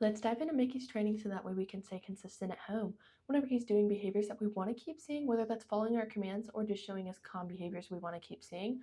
Let's dive into Mickey's training so that way we can stay consistent at home. Whenever he's doing behaviors that we want to keep seeing, whether that's following our commands or just showing us calm behaviors we want to keep seeing,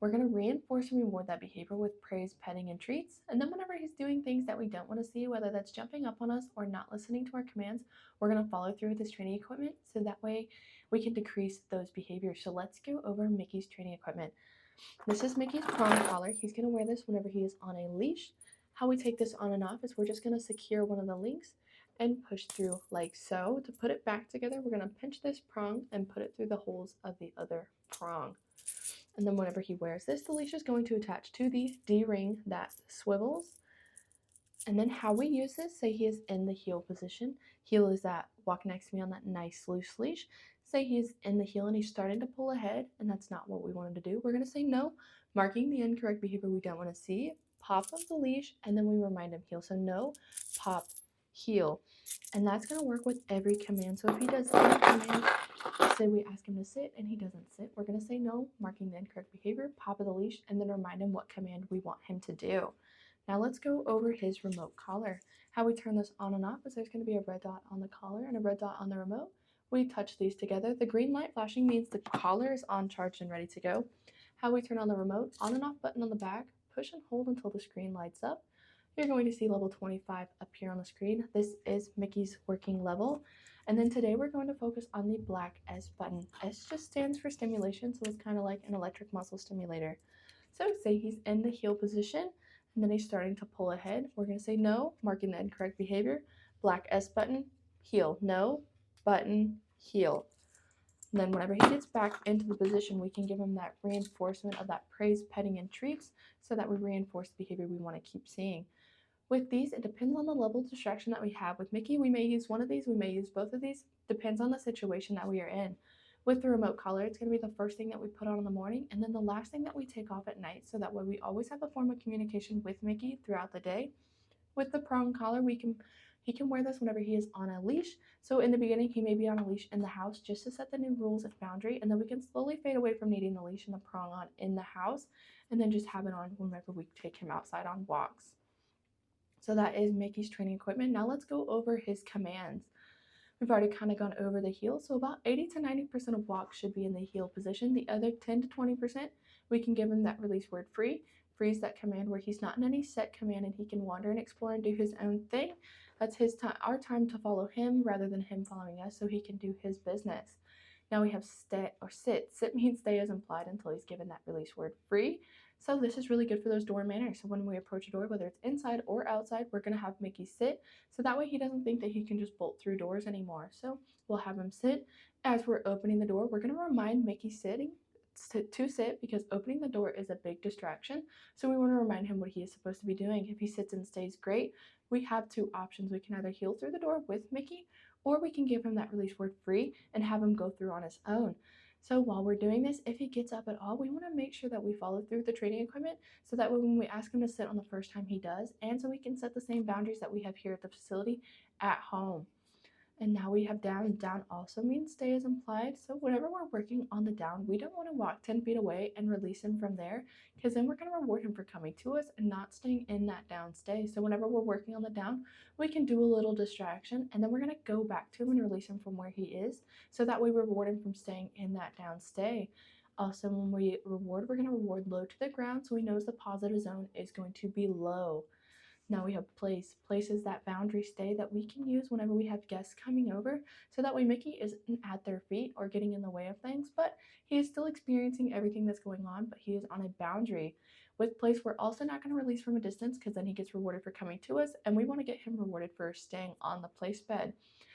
we're going to reinforce and reward that behavior with praise, petting, and treats. And then whenever he's doing things that we don't want to see, whether that's jumping up on us or not listening to our commands, we're going to follow through with his training equipment so that way we can decrease those behaviors. So let's go over Mickey's training equipment. This is Mickey's prong collar. He's going to wear this whenever he is on a leash. How we take this on and off is we're just going to secure one of the links and push through like so. To put it back together, we're going to pinch this prong and put it through the holes of the other prong. And then whenever he wears this, the leash is going to attach to the D-ring that swivels. And then how we use this, say he is in the heel position. Heel is that walk next to me on that nice loose leash. Say he's in the heel and he's starting to pull ahead, and that's not what we wanted to do. We're going to say no, marking the incorrect behavior we don't want to see, pop of the leash, and then we remind him heel. So no, pop, heel. And that's going to work with every command. So if he does any command, say we ask him to sit and he doesn't sit, we're going to say no, marking the incorrect behavior, pop of the leash, and then remind him what command we want him to do. Now let's go over his remote collar. How we turn this on and off is there's going to be a red dot on the collar and a red dot on the remote. We touch these together. The green light flashing means the collar is on, charged, and ready to go. How we turn on the remote, on and off button on the back, push and hold until the screen lights up. You're going to see level 25 appear on the screen. This is Mickey's working level. And then today we're going to focus on the black S button. S just stands for stimulation, so it's kind of like an electric muscle stimulator. So say he's in the heel position and then he's starting to pull ahead. We're going to say no, marking the incorrect behavior. Black S button, heel. No, button, heel. And then whenever he gets back into the position, we can give him that reinforcement of that praise, petting, and treats so that we reinforce the behavior we want to keep seeing. With these, it depends on the level of distraction that we have. With Mickey, we may use one of these, we may use both of these. Depends on the situation that we are in. With the remote collar, it's going to be the first thing that we put on in the morning and then the last thing that we take off at night so that way we always have a form of communication with Mickey throughout the day. With the prong collar, he can wear this whenever he is on a leash. So in the beginning, he may be on a leash in the house just to set the new rules and boundary, and then we can slowly fade away from needing the leash and the prong on in the house, and then just have it on whenever we take him outside on walks. So that is Mickey's training equipment. Now let's go over his commands. We've already kind of gone over the heel, so about 80 to 90% of walks should be in the heel position. The other 10 to 20%, we can give him that release word free. Free is that command where he's not in any set command and he can wander and explore and do his own thing. That's his time, our time to follow him rather than him following us so he can do his business. Now we have stay or sit. Sit means stay as implied until he's given that release word free. So this is really good for those door manners. So when we approach a door, whether it's inside or outside, we're going to have Mickey sit. So that way he doesn't think that he can just bolt through doors anymore. So we'll have him sit. As we're opening the door, we're going to remind Mickey to sit because opening the door is a big distraction. So we want to remind him what he is supposed to be doing. If he sits and stays, great. We have two options. We can either heel through the door with Mickey or we can give him that release word free and have him go through on his own. So while we're doing this, if he gets up at all, we want to make sure that we follow through with the training equipment so that when we ask him to sit on the first time he does, and so we can set the same boundaries that we have here at the facility at home. And now we have down. Down also means stay as implied. So whenever we're working on the down, we don't want to walk 10 feet away and release him from there because then we're going to reward him for coming to us and not staying in that down stay. So whenever we're working on the down, we can do a little distraction and then we're going to go back to him and release him from where he is. So that way we reward him from staying in that down stay. Also, when we reward, we're going to reward low to the ground so he knows the positive zone is going to be low. Now we have place. Place is that boundary stay that we can use whenever we have guests coming over. So that way Mickey isn't at their feet or getting in the way of things, but he is still experiencing everything that's going on, but he is on a boundary. With place, we're also not going to release from a distance because then he gets rewarded for coming to us, and we want to get him rewarded for staying on the place bed.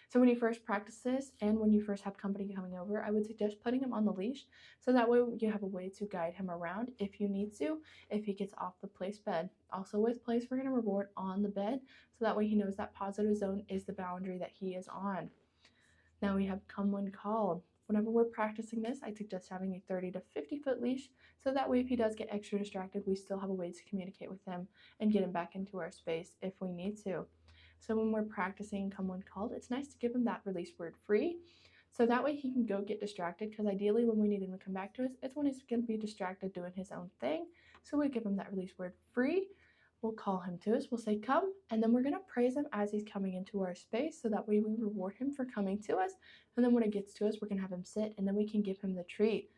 So when you first practice this and when you first have company coming over, I would suggest putting him on the leash so that way you have a way to guide him around if you need to, if he gets off the place bed. Also with place, we're going to reward on the bed so that way he knows that positive zone is the boundary that he is on. Now we have come when called. Whenever we're practicing this, I suggest having a 30 to 50 foot leash so that way if he does get extra distracted, we still have a way to communicate with him and get him back into our space if we need to. So when we're practicing come when called, it's nice to give him that release word free. So that way he can go get distracted because ideally when we need him to come back to us, it's when he's going to be distracted doing his own thing. So we give him that release word free. we'll call him to us, we'll say, come, and then we're going to praise him as he's coming into our space, so that way we reward him for coming to us. And then when it gets to us, we're going to have him sit, and then we can give him the treat.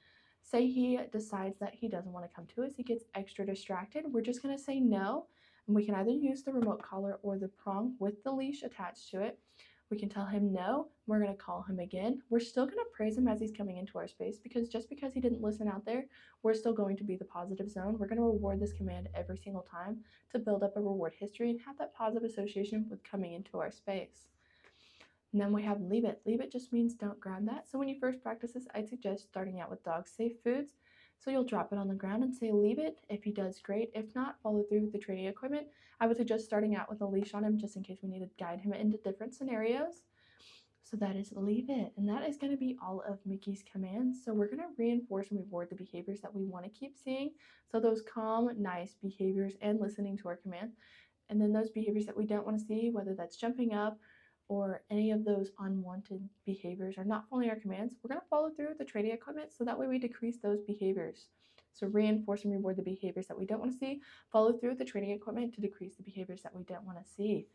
Say he decides that he doesn't want to come to us, he gets extra distracted, we're just going to say no, and we can either use the remote collar or the prong with the leash attached to it. We can tell him no, we're going to call him again. We're still going to praise him as he's coming into our space, because just because he didn't listen out there, we're still going to be the positive zone. We're going to reward this command every single time to build up a reward history and have that positive association with coming into our space. And then we have leave it. Leave it just means don't grab that. So when you first practice this, I'd suggest starting out with dog safe foods. So you'll drop it on the ground and say leave it. If he does, great. If not, follow through with the training equipment. I would suggest starting out with a leash on him just in case we need to guide him into different scenarios. So that is leave it. And that is going to be all of Mickie's commands. So we're going to reinforce and reward the behaviors that we want to keep seeing. So those calm, nice behaviors and listening to our command. And then those behaviors that we don't want to see, whether that's jumping up or any of those unwanted behaviors or not following our commands, we're going to follow through with the training equipment, so that way we decrease those behaviors. So reinforce and reward the behaviors that we don't want to see, follow through with the training equipment to decrease the behaviors that we don't want to see.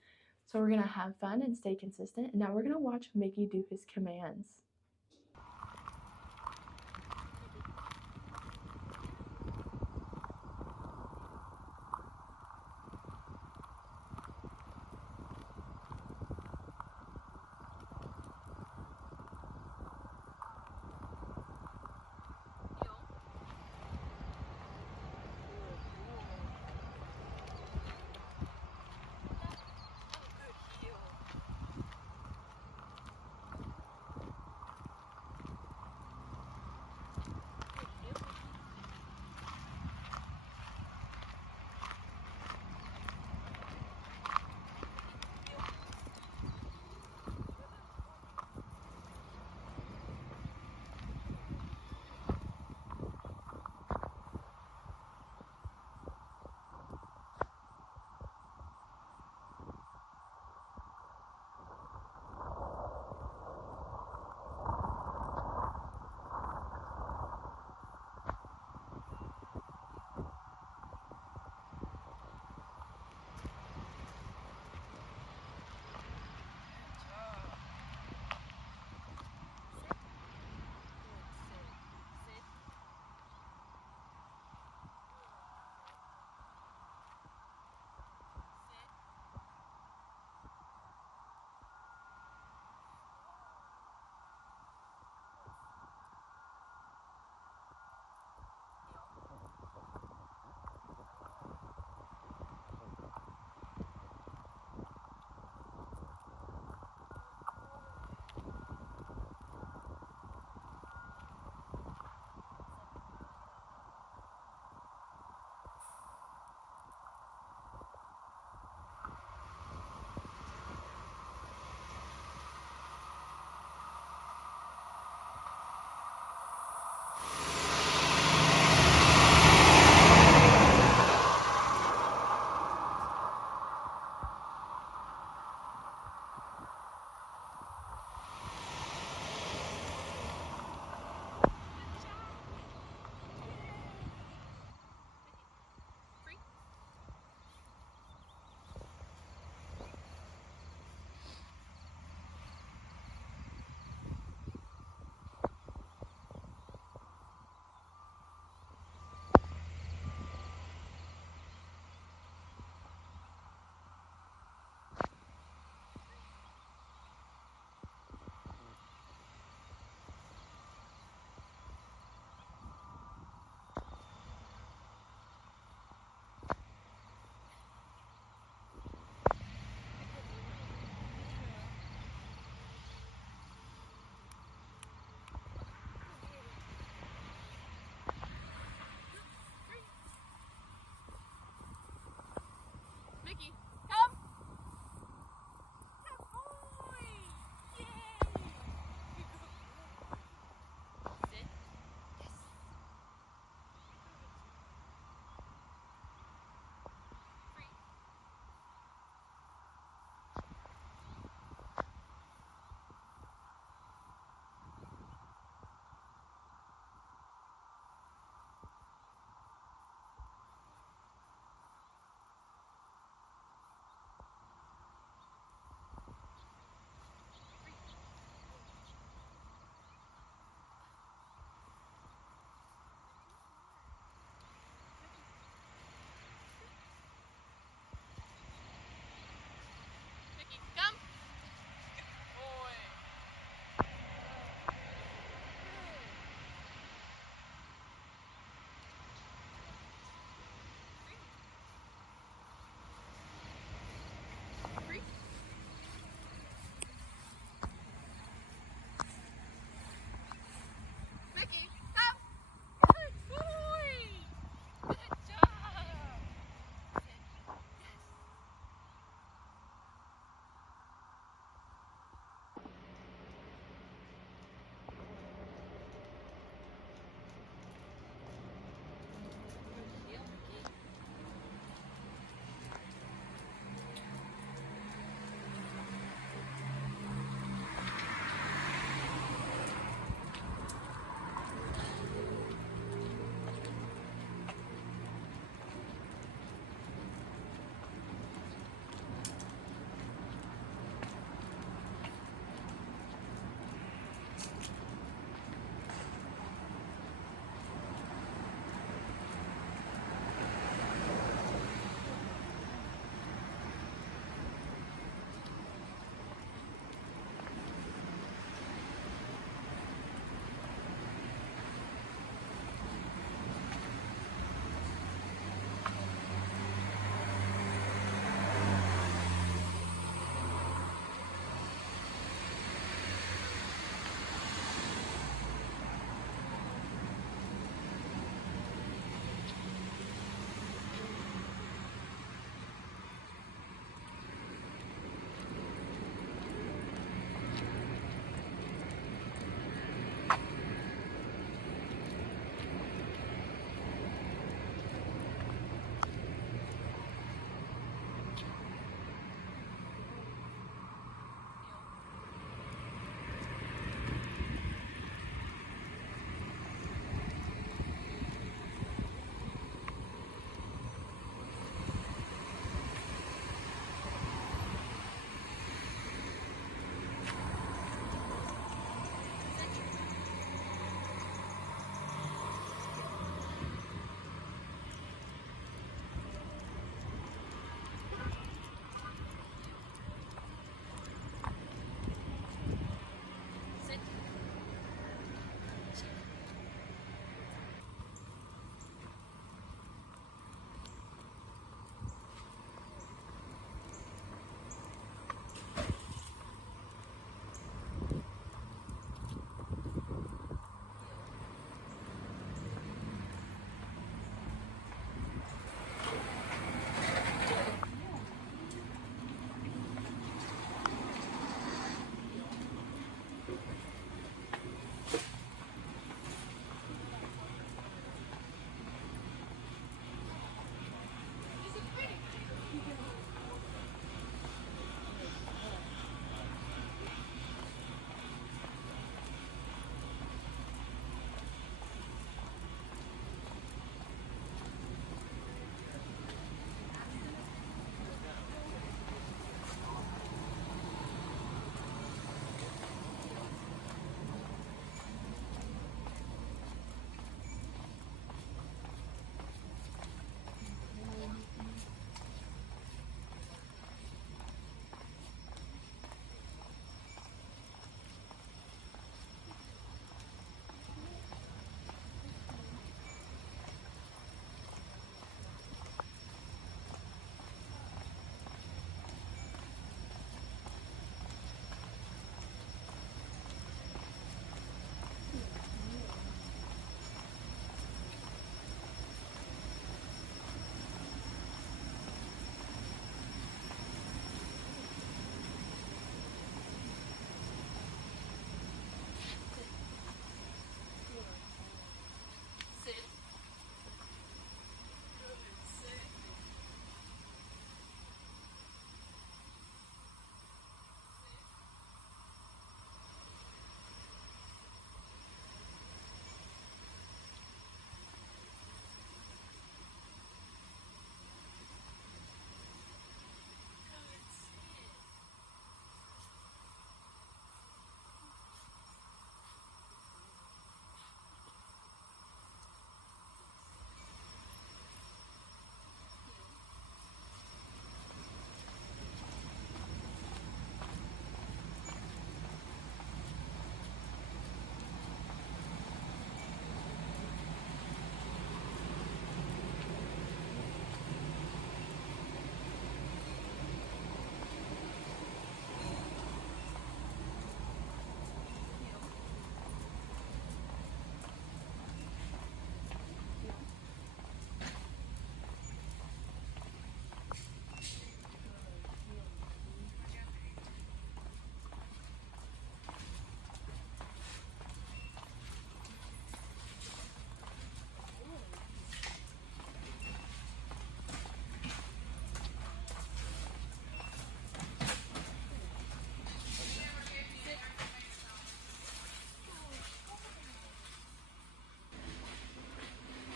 So we're going to have fun and stay consistent. And now we're going to watch Mickie do his commands. Free. Mickie, come! Good boy! Good job!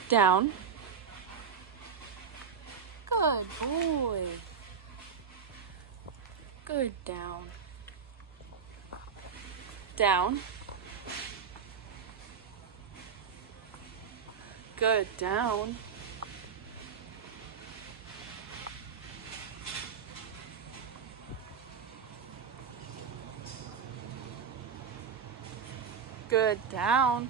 Down. Good boy. Good, down. Down. Good, down. Good, down.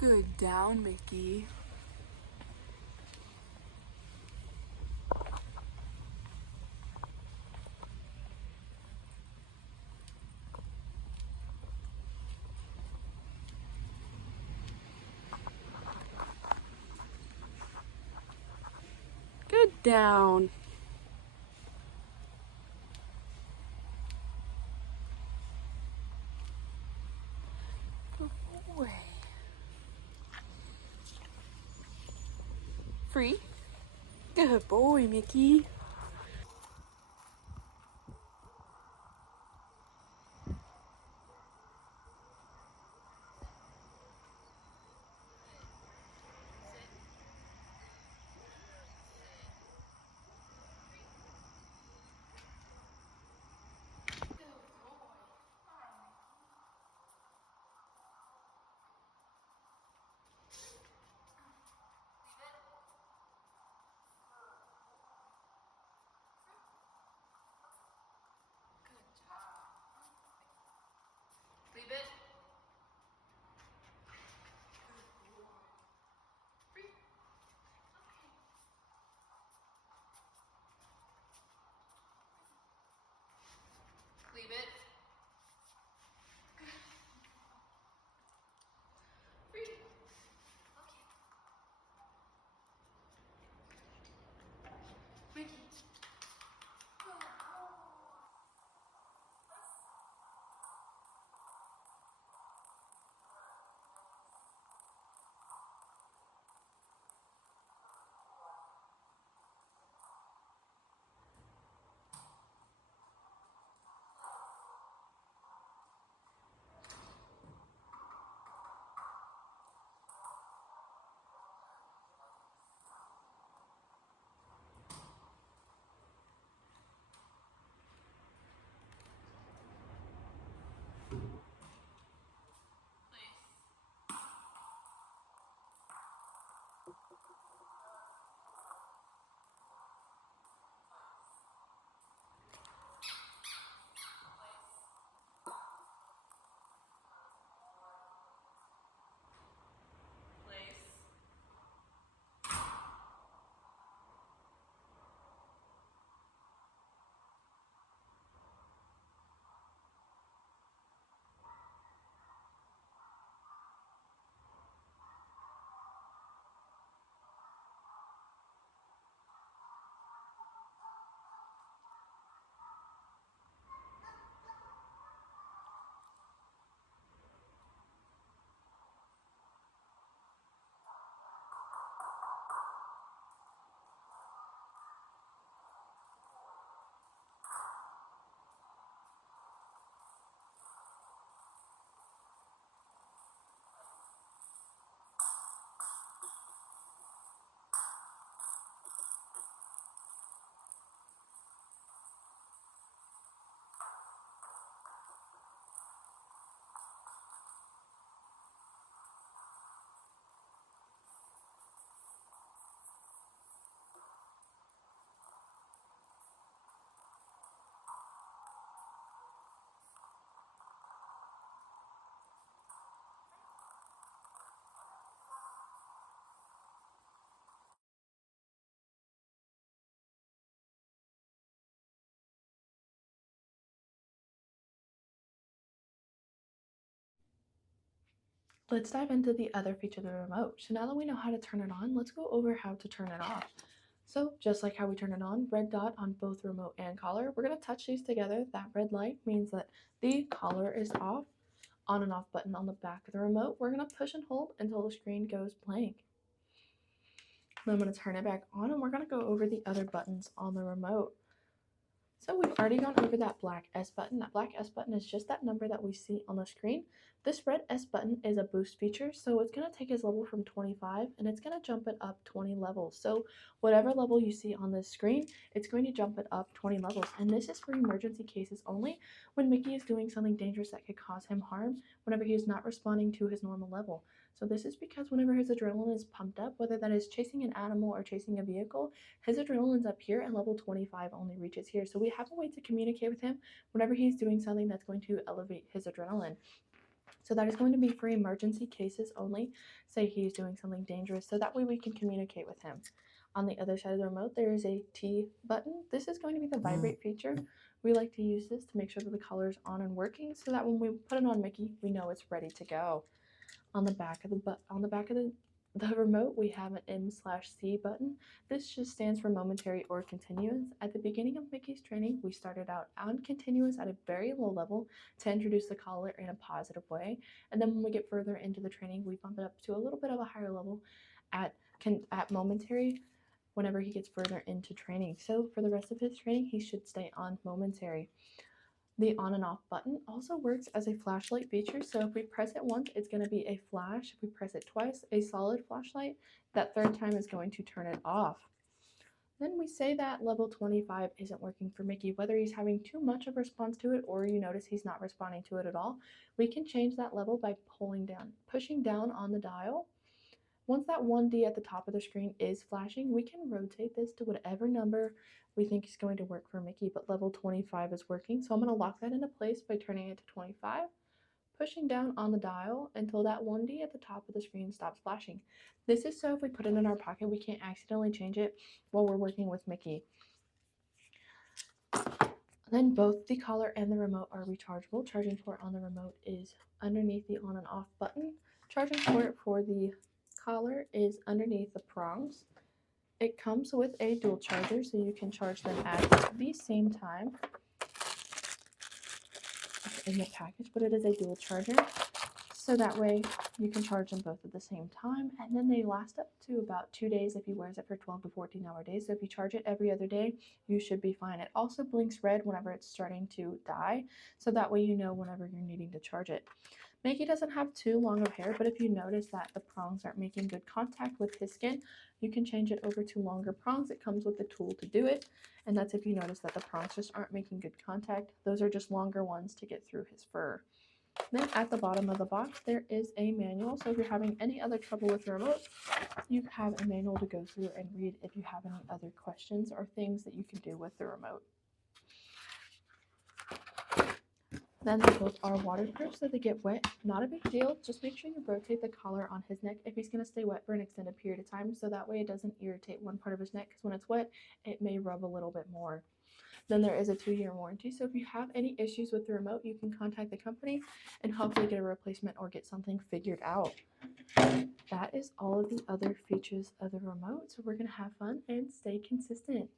Good, down, Mickie. Good, down. Good boy. Free. Good boy, Mickie. Leave it. Leave it. Free. Okay. Mickie. Let's dive into the other feature of the remote. So now that we know how to turn it on, let's go over how to turn it off. So just like how we turn it on, red dot on both remote and collar, we're going to touch these together. That red light means that the collar is off. on and off button on the back of the remote. We're going to push and hold until the screen goes blank. Then I'm going to turn it back on, and we're going to go over the other buttons on the remote. So we've already gone over that black S button. That black S button is just that number that we see on the screen. This red S button is a boost feature, so it's going to take his level from 25 and it's going to jump it up 20 levels. So whatever level you see on this screen, it's going to jump it up 20 levels. And this is for emergency cases only, when Mickie is doing something dangerous that could cause him harm whenever he is not responding to his normal level. So this is because whenever his adrenaline is pumped up, whether that is chasing an animal or chasing a vehicle, his adrenaline's up here and level 25 only reaches here. So we have a way to communicate with him whenever he's doing something that's going to elevate his adrenaline. So that is going to be for emergency cases only. Say he's doing something dangerous, so that way we can communicate with him. On the other side of the remote, there is a T button. This is going to be the vibrate feature. We like to use this to make sure that the collar is on and working, so that when we put it on Mickie, we know it's ready to go. On the back of the remote, we have an M/C button. This just stands for momentary or continuous. At the beginning of Mickie's training, we started out on continuous at a very low level to introduce the collar in a positive way. And then when we get further into the training, we bump it up to a little bit of a higher level at momentary whenever he gets further into training. So for the rest of his training, he should stay on momentary. The on and off button also works as a flashlight feature, so if we press it once, it's going to be a flash. If we press it twice, a solid flashlight. That third time is going to turn it off. Then we say that level 25 isn't working for Mickie, whether he's having too much of a response to it or you notice he's not responding to it at all. We can change that level by pushing down on the dial. Once that 1D at the top of the screen is flashing, we can rotate this to whatever number we think is going to work for Mickie, but level 25 is working. So I'm going to lock that into place by turning it to 25, pushing down on the dial until that 1D at the top of the screen stops flashing. This is so if we put it in our pocket, we can't accidentally change it while we're working with Mickie. Then both the collar and the remote are rechargeable. Charging port on the remote is underneath the on and off button. Charging port for the collar is underneath the prongs. It comes with a dual charger, so you can charge them at the same time in the package, but it is a dual charger, so that way you can charge them both at the same time, and then they last up to about 2 days if he wears it for 12 to 14 hour days. So if you charge it every other day, you should be fine. It also blinks red whenever it's starting to die, so that way you know whenever you're needing to charge it. Mickie doesn't have too long of hair, but if you notice that the prongs aren't making good contact with his skin, you can change it over to longer prongs. It comes with the tool to do it, and that's if you notice that the prongs just aren't making good contact. Those are just longer ones to get through his fur. Then at the bottom of the box, there is a manual. So if you're having any other trouble with the remote, you have a manual to go through and read if you have any other questions or things that you can do with the remote. Then they both are waterproof, so they get wet. Not a big deal. Just make sure you rotate the collar on his neck if he's going to stay wet for an extended period of time, so that way it doesn't irritate one part of his neck, because when it's wet, it may rub a little bit more. Then there is a 2-year warranty, so if you have any issues with the remote, you can contact the company and hopefully get a replacement or get something figured out. That is all of the other features of the remote, so we're going to have fun and stay consistent.